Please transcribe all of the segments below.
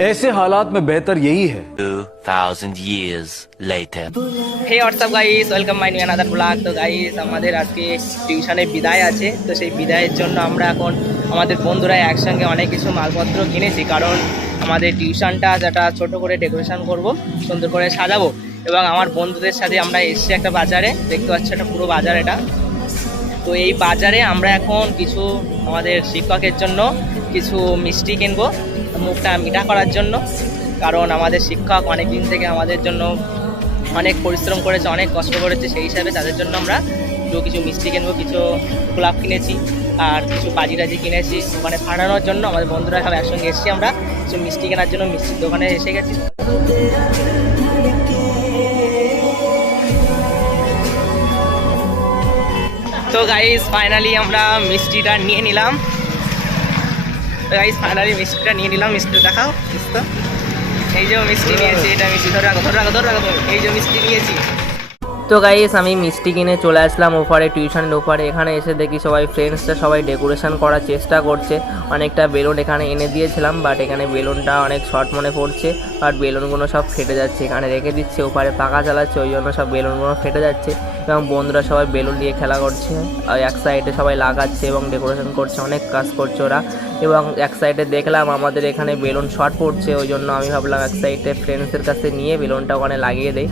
ऐसे हालात में बेहतर यही है 2000 years later. Hey what's up guys, welcome my new another blog. তো গাইস, আমাদের আজকে টিউশনে বিদায় আছে। তো সেই বিদায়ের জন্য আমরা এখন আমাদের বন্ধুরা একসঙ্গে অনেক কিছু মালপত্র কিনেছি, কারণ আমাদের টিউশনটা যেটা ছোট করে ডেকোরেশন করব, সুন্দর করে সাজাবো। এবং আমার বন্ধুদের সাথে আমরা এসেছি একটা বাজারে, দেখতে পাচ্ছি একটা পুরো বাজার এটা। তো এই বাজারে আমরা এখন কিছু আমাদের শিক্ষকের জন্য কিছু মিষ্টি কিনবো, মুখটা মিঠা করার জন্য। কারণ আমাদের শিক্ষক অনেক দিন থেকে আমাদের জন্য অনেক পরিশ্রম করেছে, অনেক কষ্ট করেছে, সেই হিসাবে তাদের জন্য আমরা কিছু মিষ্টি কিনবো, কিছু গোলাপ কিনেছি আর কিছু বাজি টাজি কিনেছি ওখানে ফাটানোর জন্য। আমাদের বন্ধুরা সব একসঙ্গে এসেছি, আমরা কিছু মিষ্টি কেনার জন্য মিষ্টির দোকানে এসে গেছি। তো গাইস, ফাইনালি আমরা মিষ্টিটা নিয়ে নিলাম। মিষ্টিটা দেখাও। এই যে মিষ্টি নিয়েছি, এটা মিষ্টি ধরে রাখো। এই যে মিষ্টি নিয়েছি। তো গাইস, আমি মিষ্টি কিনে চলে আসলাম ওপারে, টিউশনের ওপারে। এখানে এসে দেখি সবাই ফ্রেন্ডসরা সবাই ডেকোরেশন করার চেষ্টা করছে। অনেকটা বেলুন এখানে এনে দিয়েছিলাম, বাট এখানে বেলুনটা অনেক শর্ট মনে পড়ছে, বাট বেলুনগুলো সব ফেটে যাচ্ছে। এখানে রেখে দিচ্ছে, ওপারে পাখা চালাচ্ছে, ওই জন্য সব বেলুনগুলো ফেটে যাচ্ছে। এবং বন্ধুরা সবাই বেলুন দিয়ে খেলা করছে, আর এক সাইডে সবাই লাগাচ্ছে এবং ডেকোরেশন করছে, অনেক কাজ করছে ওরা। এবং এক সাইডে দেখলাম আমাদের এখানে বেলুন শর্ট পড়ছে, ওই জন্য আমি ভাবলাম এক সাইডে ফ্রেন্ডসের কাছে নিয়ে বেলুনটা ওখানে লাগিয়ে দেই।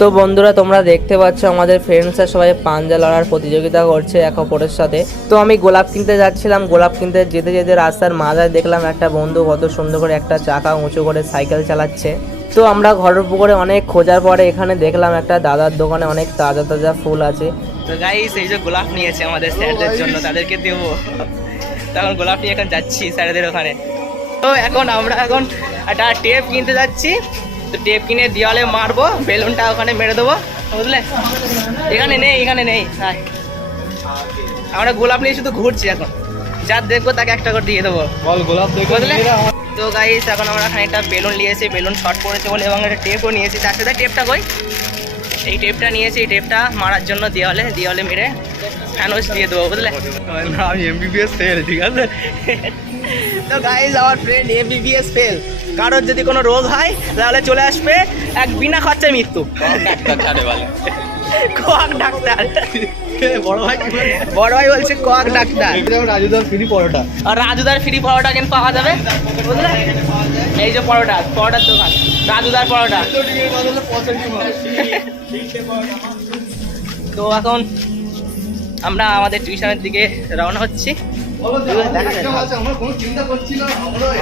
তো বন্ধুরা, তোমরা দেখতে পাচ্ছ আমাদের ফ্রেন্ডসরা সবাই পাঞ্জা লড়ার প্রতিযোগিতা করছে এক অপরের সাথে। তো আমি গোলাপ কিনতে যাচ্ছিলাম, গোলাপ কিনতে যেতে যেতে রাস্তার মাঝায় দেখলাম একটা বন্ধু কত সুন্দর করে একটা চাকা উঁচু করে সাইকেল চালাচ্ছে। তো আমরা ঘরের পুকুরে অনেক খোঁজার পরে এখানে দেখলাম একটা দাদার দোকানে অনেক তাজা তাজা ফুল আছে। তো গাইস, এই যে গোলাপ নিয়েছে আমাদের স্যারদের জন্য, তাদেরকে দেবো। তখন গোলাপ নিয়ে এখন যাচ্ছি স্যারদের ওখানে। তো আমরা এখন একটা টেপ কিনতে যাচ্ছি। তো টেপ কিনে দেওয়ালে মারবো, বেলুনটা ওখানে মেরে দেবো, বুঝলে? এখানে নেই। আমরা গোলাপ নিয়ে শুধু ঘুরছি এখন, যার দেখবো তাকে একটা করে দিয়ে দেবো, গোলাপ দেখবো, বুঝলে? তো গাইস, এখন আমরা খানিকটা বেলুন নিয়েছি, বেলুন শর্ট পড়েছে বলে, এবং একটা টেপও নিয়েছি। তার সাথে টেপটা কই, এই টেপটা নিয়েছি। এই টেপটা মারার জন্য দেওয়ালে মেরে ফ্যানোস দিয়ে দেবো, বুঝলে? আমি এমবিবিএস ফেল, ঠিক আছে? তো গাইস, আমার ফ্রেন্ড এমবিবিএস ফেল। কারোর যদি কোনো রোগ হয় তাহলে চলে আসবে এক বিনা খরচায় মৃত্যু। Quack doctor. বড় ভাই বলছে কোয়াক ডাক্তার। রাজুদার ফ্রি পরোটা, আর রাজুদার ফ্রি পরোটা কিন্তু পাওয়া যাবে, বুঝলে? এই যে পরোটার দোকান, রাজুদার পরোটা। তো এখন আমরা আমাদের টিউশনের দিকে রওনা হচ্ছি।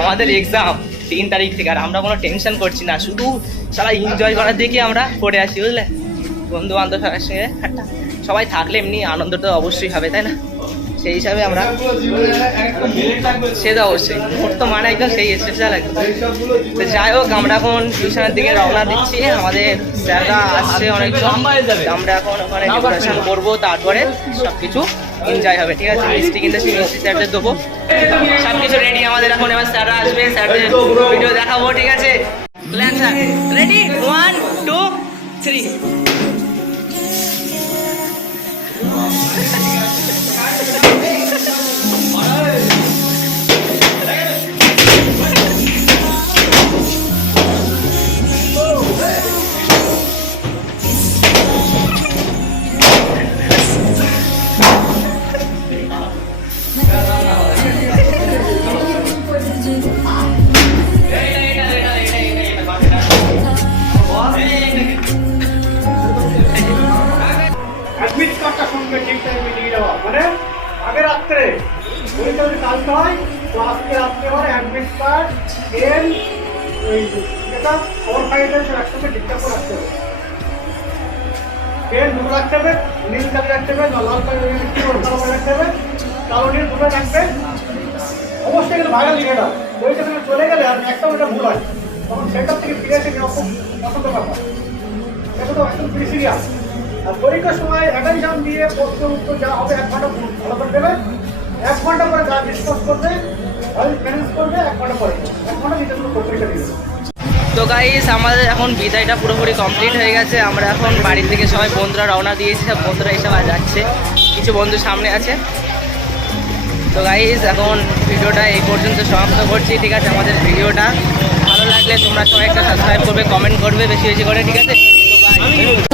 আমাদের এক্সাম 3 তারিখ থেকে, আর আমরা কোনো টেনশন করছি না, শুধু সারা এনজয় করার দিকে আমরা পড়ে আসি, বুঝলে? বন্ধু বান্ধব সবার সঙ্গে সবাই থাকলে এমনি আনন্দ তো অবশ্যই হবে, তাই না? সেই হিসাবে আমরা, সে তো অবশ্যই মুহূর্ত মানে একদম সেই স্পেশাল একদম। তো যাই হোক, আমরা এখন টিউশনের দিকে রওনা দিচ্ছি। আমাদের স্যাররা আসছে অনেকজন, আমরা এখন ওখানে ডেকোরেশন করবো, তারপরে সব কিছু এনজয় হবে, ঠিক আছে? মিষ্টি কিনতেছি, মিষ্টি স্যারদের দেবো, সব কিছু রেডি আমাদের এখন। এবার স্যাররা আসবে, স্যারদের ভিডিও দেখাবো, ঠিক আছে? রেডি, 1 2 3। অ্যাডমিট কার্ডটা সঙ্গে ঠিক টাইমে নিয়ে যাওয়া, মানে আগে রাত্রে ওইটা যদি কালকে হয় তো আজকে রাত্রে আমার অ্যাডমিট কার্ড, পেন, ওই যেটা খবর ফাইলটা সব একসাথে ঠিকঠাক করে রাখতে হবে। পেন দুটো রাখতে হবে, নীল কালি রাখতে হবে, লাল কালি রাখতে হবে, কালো নীল দুটো রাখবে। অবশ্যই কিন্তু ভাইরাল লিখেটা ওইটা থেকে চলে গেলে আর একটা ওইটা ভুল হয়, তখন সেটার থেকে ফিরে এসে এরকম পছন্দ ব্যাপার, এটা তো একদম বেশি সিরিয়াস। আর পরীক্ষার সময় এক্সাম দিয়ে প্রশ্ন উত্তর যা হবে 1 ঘন্টা ভালো করে দেবে, 1 ঘন্টা পরে যা ডিসকাস করবে ম্যানেজ করবে, 1 ঘন্টা পরে 1 ঘন্টা নিজের পরীক্ষা দিবে। তো গাইস, আমাদের এখন বিদায়টা পুরোপুরি কমপ্লিট হয়ে গেছে। আমরা এখন বাড়ির থেকে সবাই বন্ধুরা রওনা দিয়েছি, সব বন্ধুরা এসব যাচ্ছে, কিছু বন্ধু সামনে আছে। তো গাইস, এখন ভিডিওটা এই পর্যন্ত সমাপ্ত করছি, ঠিক আছে? আমাদের ভিডিওটা দেখলে তোমরা সবাই একটা সাবস্ক্রাইব করবে, কমেন্ট করবে বেশি বেশি করে, ঠিক আছে? তো bye.